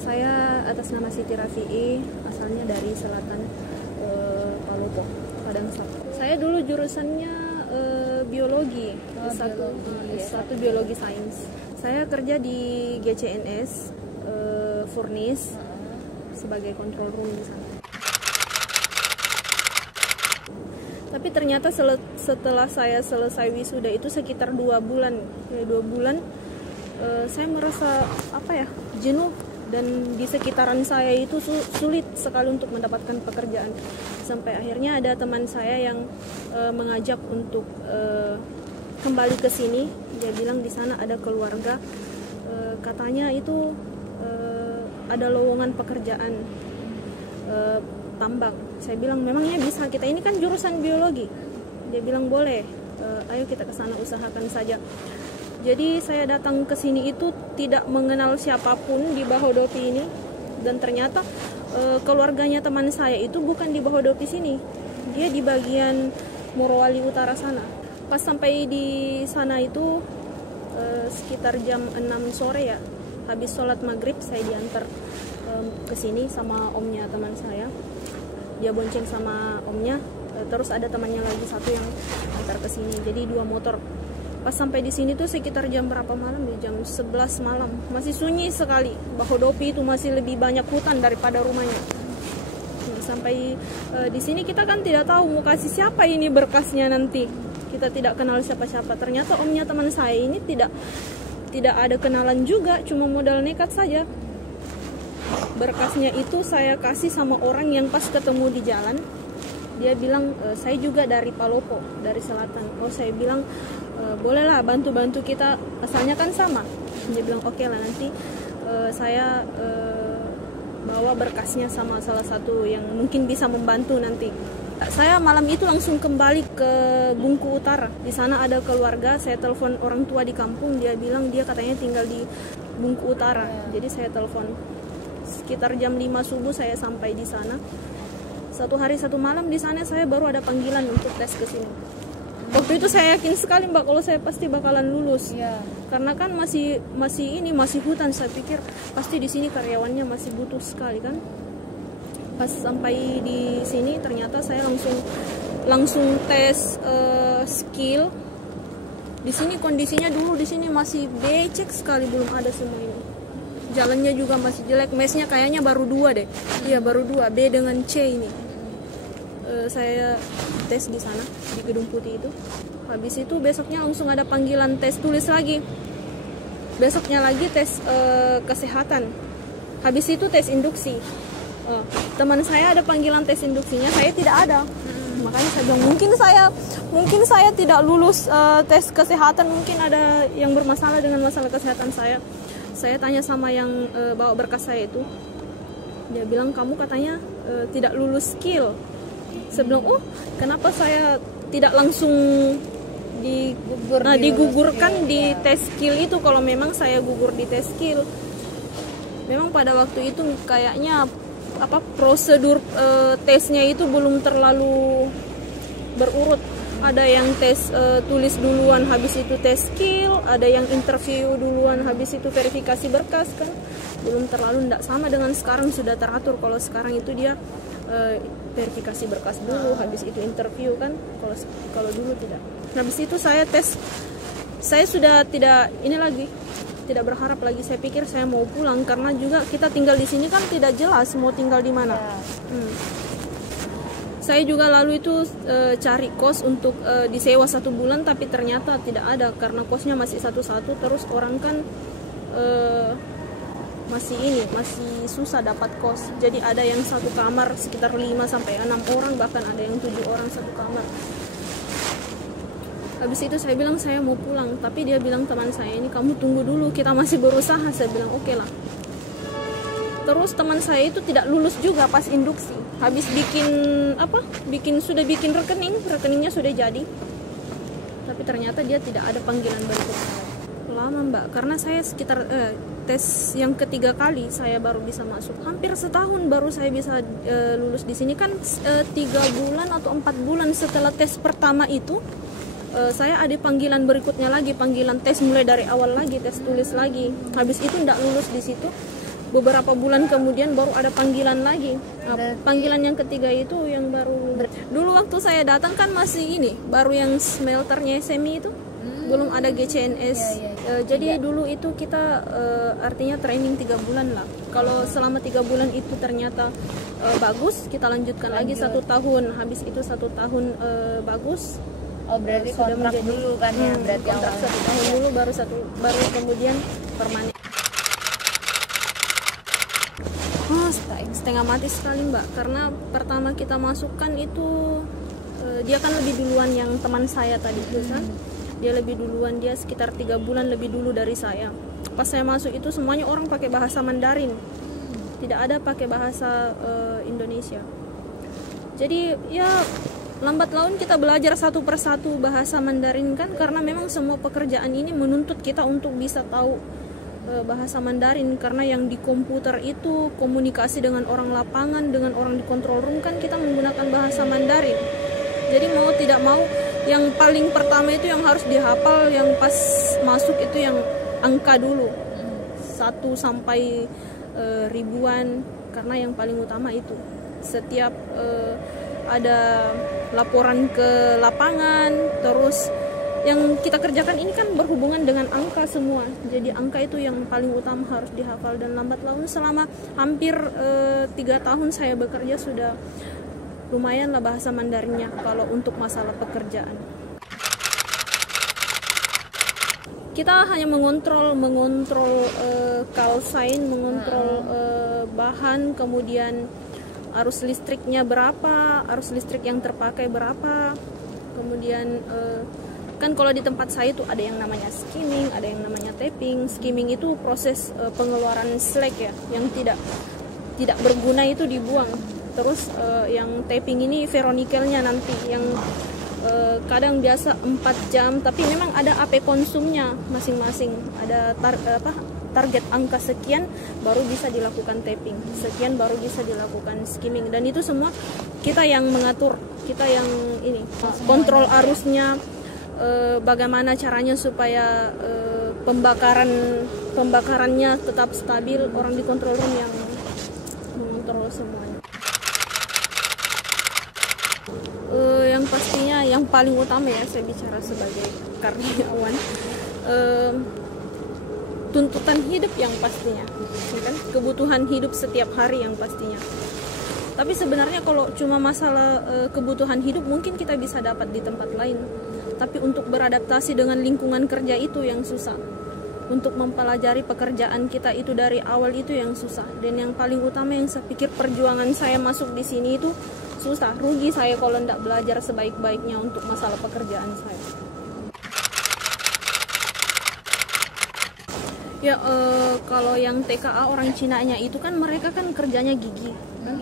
Saya atas nama Siti Rafi'i, asalnya dari selatan Palopo, Padang Satu. Saya dulu jurusannya biologi, satu biologi sains. Saya kerja di GCNS, Furnis, sebagai control room di sana. Tapi ternyata setelah saya selesai wisuda itu sekitar 2 bulan, saya merasa jenuh, dan di sekitaran saya itu sulit sekali untuk mendapatkan pekerjaan. Sampai akhirnya ada teman saya yang mengajak untuk kembali ke sini. Dia bilang di sana ada keluarga, katanya itu ada lowongan pekerjaan tambang. Saya bilang memangnya bisa, kita ini kan jurusan biologi. Dia bilang boleh, ayo kita ke sana usahakan saja. Jadi saya datang ke sini itu tidak mengenal siapapun di Bahodopi ini, dan ternyata keluarganya teman saya itu bukan di Bahodopi sini, dia di bagian Morowali Utara sana. Pas sampai di sana itu sekitar jam 6 sore ya, habis sholat maghrib saya diantar ke sini sama omnya teman saya. Dia bonceng sama omnya, terus ada temannya lagi satu yang antar ke sini. Jadi 2 motor. Pas sampai di sini tuh sekitar jam berapa malam? Di jam 11 malam. Masih sunyi sekali. Bahodopi itu masih lebih banyak hutan daripada rumahnya. Sampai di sini kita kan tidak tahu mau kasih siapa ini berkasnya nanti. Kita tidak kenal siapa-siapa. Ternyata omnya teman saya ini tidak ada kenalan juga, cuma modal nekat saja. Berkasnya itu saya kasih sama orang yang pas ketemu di jalan. Dia bilang, saya juga dari Palopo, dari selatan. Oh, saya bilang, bolehlah bantu-bantu kita, asalnya kan sama. Dia bilang, oke lah, nanti saya bawa berkasnya sama salah satu yang mungkin bisa membantu nanti. Saya malam itu langsung kembali ke Bungku Utara. Di sana ada keluarga, saya telepon orang tua di kampung. Dia bilang dia katanya tinggal di Bungku Utara. Jadi saya telepon. Sekitar jam 5 subuh saya sampai di sana. 1 hari 1 malam di sana saya baru ada panggilan untuk tes ke sini. Waktu itu saya yakin sekali Mbak kalau saya pasti bakalan lulus. Karena kan masih hutan, saya pikir pasti di sini karyawannya masih butuh sekali kan. Pas sampai di sini ternyata saya langsung tes skill. Di sini kondisinya dulu di sini masih becek sekali, belum ada semua ini. Jalannya juga masih jelek, mesnya kayaknya baru 2 deh. Iya, baru 2, B dengan C ini. Saya tes di sana, di Gedung Putih itu. Habis itu besoknya langsung ada panggilan tes tulis lagi. Besoknya lagi tes kesehatan. Habis itu tes induksi. Teman saya ada panggilan tes induksinya, saya tidak ada. Makanya saya bilang mungkin saya tidak lulus tes kesehatan, mungkin ada yang bermasalah dengan masalah kesehatan saya. Saya tanya sama yang bawa berkas saya itu, dia bilang kamu katanya tidak lulus skill. Saya bilang, kenapa saya tidak langsung digugurkan di tes skill itu kalau memang saya gugur di tes skill. Memang pada waktu itu kayaknya prosedur tesnya itu belum terlalu berurut. Ada yang tes tulis duluan, habis itu tes skill. Ada yang interview duluan, habis itu verifikasi berkas kan. Belum terlalu, tidak sama dengan sekarang sudah teratur. Kalau sekarang itu dia verifikasi berkas dulu, habis itu interview kan. Kalau dulu tidak. Habis itu saya tes. Saya sudah tidak berharap lagi. Saya pikir saya mau pulang karena juga kita tinggal di sini kan tidak jelas mau tinggal di mana. Saya juga lalu itu cari kos untuk disewa 1 bulan, tapi ternyata tidak ada karena kosnya masih satu-satu. Terus orang kan masih susah dapat kos. Jadi ada yang 1 kamar sekitar 5 sampai 6 orang, bahkan ada yang 7 orang 1 kamar. Habis itu saya bilang saya mau pulang, tapi dia bilang teman saya ini kamu tunggu dulu, kita masih berusaha. Saya bilang oke lah. Terus teman saya itu tidak lulus juga pas induksi. Habis sudah bikin rekeningnya sudah jadi. Tapi ternyata dia tidak ada panggilan berikutnya. Lama Mbak, karena saya sekitar tes yang ketiga kali saya baru bisa masuk. Hampir setahun baru saya bisa lulus di sini kan. 3 bulan atau 4 bulan setelah tes pertama itu saya ada panggilan berikutnya lagi, panggilan tes mulai dari awal lagi, tes tulis lagi. Habis itu tidak lulus di situ. beberapa bulan kemudian baru ada panggilan lagi. Nah, panggilan yang ketiga itu yang baru. Dulu waktu saya datang kan masih ini, baru yang smelternya SMI itu, belum ada GCNS. Jadi dulu itu kita artinya training 3 bulan lah. Kalau selama 3 bulan itu ternyata bagus, kita lanjutkan lagi 1 tahun. Habis itu 1 tahun bagus. Oh berarti kontrak dulu kan ya? Berarti kontrak 1 tahun dulu, baru kemudian permanen. Setengah mati sekali Mbak, karena pertama kita masukkan itu dia kan lebih duluan yang teman saya tadi itu kan. Dia lebih duluan, dia sekitar 3 bulan lebih dulu dari saya. Pas saya masuk itu semuanya orang pakai bahasa Mandarin, tidak ada pakai bahasa Indonesia. Jadi ya lambat laun kita belajar satu persatu bahasa Mandarin kan, karena memang semua pekerjaan ini menuntut kita untuk bisa tahu bahasa Mandarin, karena yang di komputer itu komunikasi dengan orang lapangan, dengan orang di control room kan kita menggunakan bahasa Mandarin. Jadi mau tidak mau yang paling pertama itu yang harus dihafal, yang pas masuk itu yang angka dulu 1 sampai ribuan, karena yang paling utama itu setiap ada laporan ke lapangan, terus yang kita kerjakan ini kan berhubungan dengan angka semua. Jadi angka itu yang paling utama harus dihafal, dan lambat laun selama hampir 3 tahun saya bekerja sudah lumayan lah bahasa Mandarinnya kalau untuk masalah pekerjaan. Kita hanya mengontrol call sign, mengontrol bahan, kemudian arus listriknya berapa, arus listrik yang terpakai berapa, kemudian kan kalau di tempat saya itu ada yang namanya skimming, ada yang namanya tapping. Skimming itu proses pengeluaran slag ya, yang tidak berguna itu dibuang. Terus yang tapping ini ferronikelnya nanti yang kadang biasa 4 jam, tapi memang ada AP konsumnya masing-masing. Ada target angka sekian baru bisa dilakukan tapping, sekian baru bisa dilakukan skimming, dan itu semua kita yang mengatur, kita yang ini kontrol arusnya, bagaimana caranya supaya pembakarannya tetap stabil, orang di control room yang mengontrol semuanya. Yang pastinya yang paling utama ya, saya bicara sebagai karyawan, tuntutan hidup yang pastinya, kan? Kebutuhan hidup setiap hari yang pastinya. Tapi sebenarnya kalau cuma masalah kebutuhan hidup mungkin kita bisa dapat di tempat lain, tapi untuk beradaptasi dengan lingkungan kerja itu yang susah. Untuk mempelajari pekerjaan kita itu dari awal itu yang susah. Dan yang paling utama yang saya pikir perjuangan saya masuk di sini itu susah. Rugi saya kalau tidak belajar sebaik-baiknya untuk masalah pekerjaan saya. Ya kalau yang TKA orang Cinanya itu kan mereka kan kerjanya gigih kan?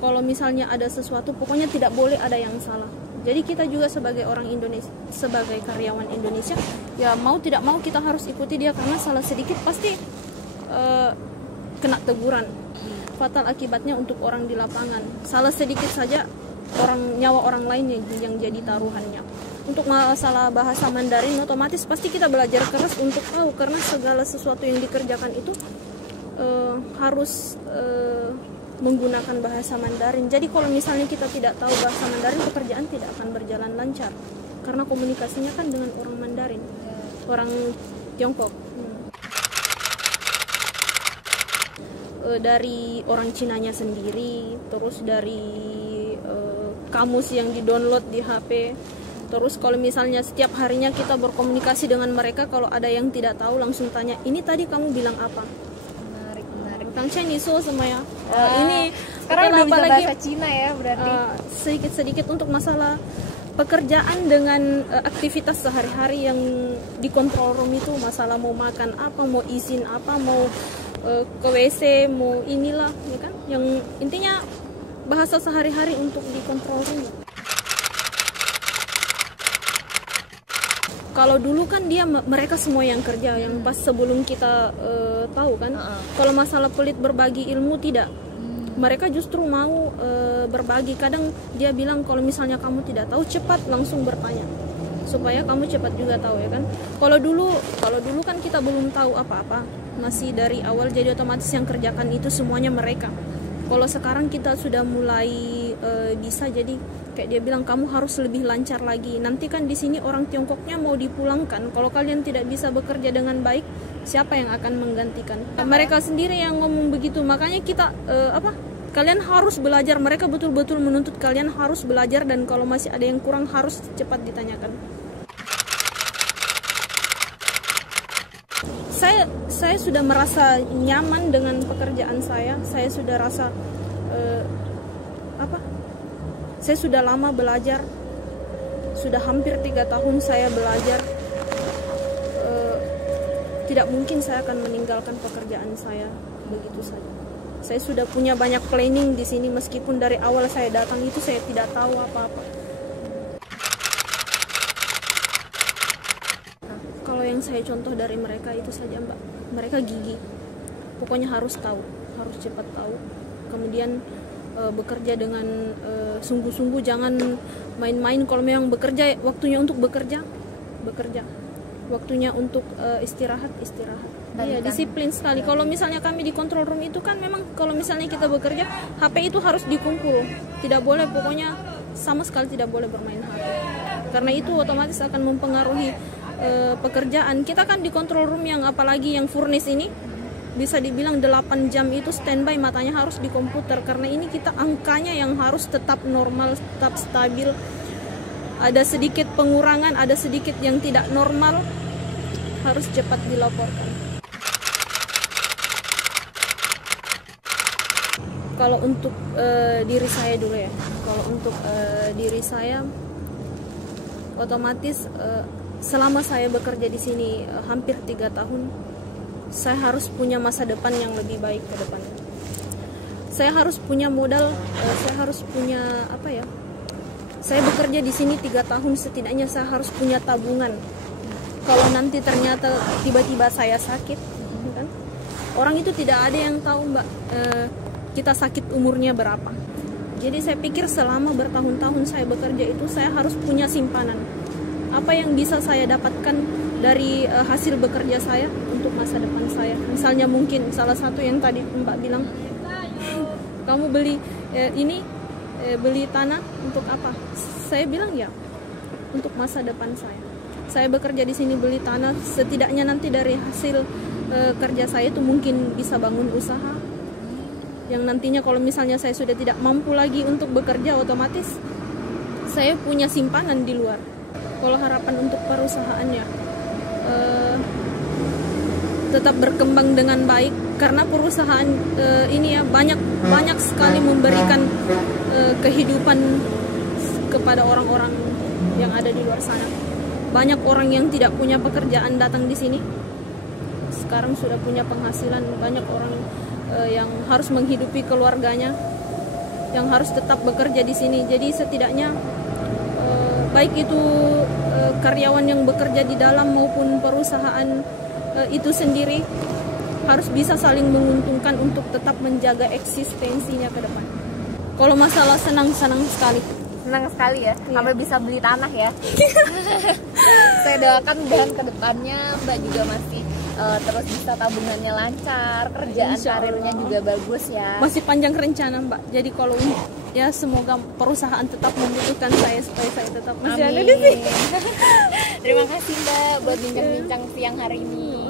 Kalau misalnya ada sesuatu pokoknya tidak boleh ada yang salah. Jadi kita juga sebagai orang Indonesia, sebagai karyawan Indonesia, ya mau tidak mau kita harus ikuti dia, karena salah sedikit pasti kena teguran. Fatal akibatnya untuk orang di lapangan. Salah sedikit saja nyawa orang lain yang jadi taruhannya. Untuk masalah bahasa Mandarin otomatis pasti kita belajar keras untuk tahu, karena segala sesuatu yang dikerjakan itu harus menggunakan bahasa Mandarin. Jadi kalau misalnya kita tidak tahu bahasa Mandarin, pekerjaan tidak akan berjalan lancar, karena komunikasinya kan dengan orang Mandarin, orang Tiongkok. Dari orang Cinanya sendiri, terus dari kamus yang di-download di HP. Terus kalau misalnya setiap harinya kita berkomunikasi dengan mereka, kalau ada yang tidak tahu langsung tanya, ini tadi kamu bilang apa? Tentang Chinese semua ya. Ini sekarang udah bisa bahasa Cina ya berarti. Sedikit-sedikit untuk masalah pekerjaan dengan aktivitas sehari-hari yang di control room itu, masalah mau makan apa, mau izin apa, mau ke WC, mau inilah, ya kan? Yang intinya bahasa sehari-hari untuk di control room. Kalau dulu kan mereka semua yang kerja, yang pas sebelum kita tahu kan. Kalau masalah pelit berbagi ilmu tidak. Mereka justru mau berbagi. Kadang dia bilang kalau misalnya kamu tidak tahu cepat langsung bertanya, supaya kamu cepat juga tahu, ya kan. Kalau dulu kan kita belum tahu apa-apa, masih dari awal, jadi otomatis yang kerjakan itu semuanya mereka. Kalau sekarang kita sudah mulai bisa, jadi kayak dia bilang kamu harus lebih lancar lagi. Nanti kan di sini orang Tiongkoknya mau dipulangkan. Kalau kalian tidak bisa bekerja dengan baik, siapa yang akan menggantikan? Mereka sendiri yang ngomong begitu. Makanya kita kalian harus belajar. Mereka betul-betul menuntut kalian harus belajar, dan kalau masih ada yang kurang harus cepat ditanyakan. Saya sudah merasa nyaman dengan pekerjaan saya. Saya sudah rasa saya sudah lama belajar. Sudah hampir 3 tahun saya belajar. Tidak mungkin saya akan meninggalkan pekerjaan saya begitu saja. Saya sudah punya banyak planning di sini, meskipun dari awal saya datang itu saya tidak tahu apa-apa. Kalau yang saya contoh dari mereka itu saja, Mbak. Mereka gigih. Pokoknya harus tahu, harus cepat tahu. Kemudian bekerja dengan sungguh-sungguh, jangan main-main. Kalau memang bekerja, waktunya untuk bekerja, bekerja. Waktunya untuk istirahat. Iya, disiplin sekali. Kalau misalnya kami di control room itu kan memang kalau misalnya kita bekerja, HP itu harus dikumpul. Tidak boleh, pokoknya sama sekali tidak boleh bermain HP. Karena itu otomatis akan mempengaruhi pekerjaan. Kita kan di control room yang apalagi yang furnace ini, bisa dibilang 8 jam itu standby, matanya harus di komputer. Karena ini kita angkanya yang harus tetap normal, tetap stabil. Ada sedikit pengurangan, ada sedikit yang tidak normal, harus cepat dilaporkan. Kalau untuk diri saya dulu ya. Kalau untuk diri saya, otomatis selama saya bekerja di sini hampir 3 tahun, saya harus punya masa depan yang lebih baik ke depan. Saya harus punya modal, saya harus punya saya bekerja di sini 3 tahun, setidaknya saya harus punya tabungan. Kalau nanti ternyata tiba-tiba saya sakit, kan? Orang itu tidak ada yang tahu, Mbak, kita sakit umurnya berapa. Jadi saya pikir selama bertahun-tahun saya bekerja itu saya harus punya simpanan. Apa yang bisa saya dapatkan dari hasil bekerja saya untuk masa depan saya. Misalnya mungkin salah satu yang tadi Mbak bilang, kamu beli beli tanah untuk apa? Saya bilang ya, untuk masa depan saya. Saya bekerja di sini beli tanah, setidaknya nanti dari hasil kerja saya itu mungkin bisa bangun usaha. Yang nantinya kalau misalnya saya sudah tidak mampu lagi untuk bekerja, otomatis saya punya simpanan di luar. Kalau harapan untuk perusahaannya tetap berkembang dengan baik, karena perusahaan ini ya banyak sekali memberikan kehidupan kepada orang-orang yang ada di luar sana. Banyak orang yang tidak punya pekerjaan datang di sini, sekarang sudah punya penghasilan. Banyak orang yang harus menghidupi keluarganya, yang harus tetap bekerja di sini. Jadi setidaknya baik itu karyawan yang bekerja di dalam maupun perusahaan itu sendiri harus bisa saling menguntungkan untuk tetap menjaga eksistensinya ke depan. Kalau masalah senang sekali. Senang sekali ya, sampai bisa beli tanah ya. Saya doakan dan kedepannya Mbak juga masih terus bisa tabungannya lancar, kerjaan karirnya juga bagus ya. Masih panjang rencana, Mbak. Jadi kalau ya semoga perusahaan tetap membutuhkan saya supaya saya tetap masih ada di sini. Terima kasih Mbak buat bincang-bincang siang hari ini.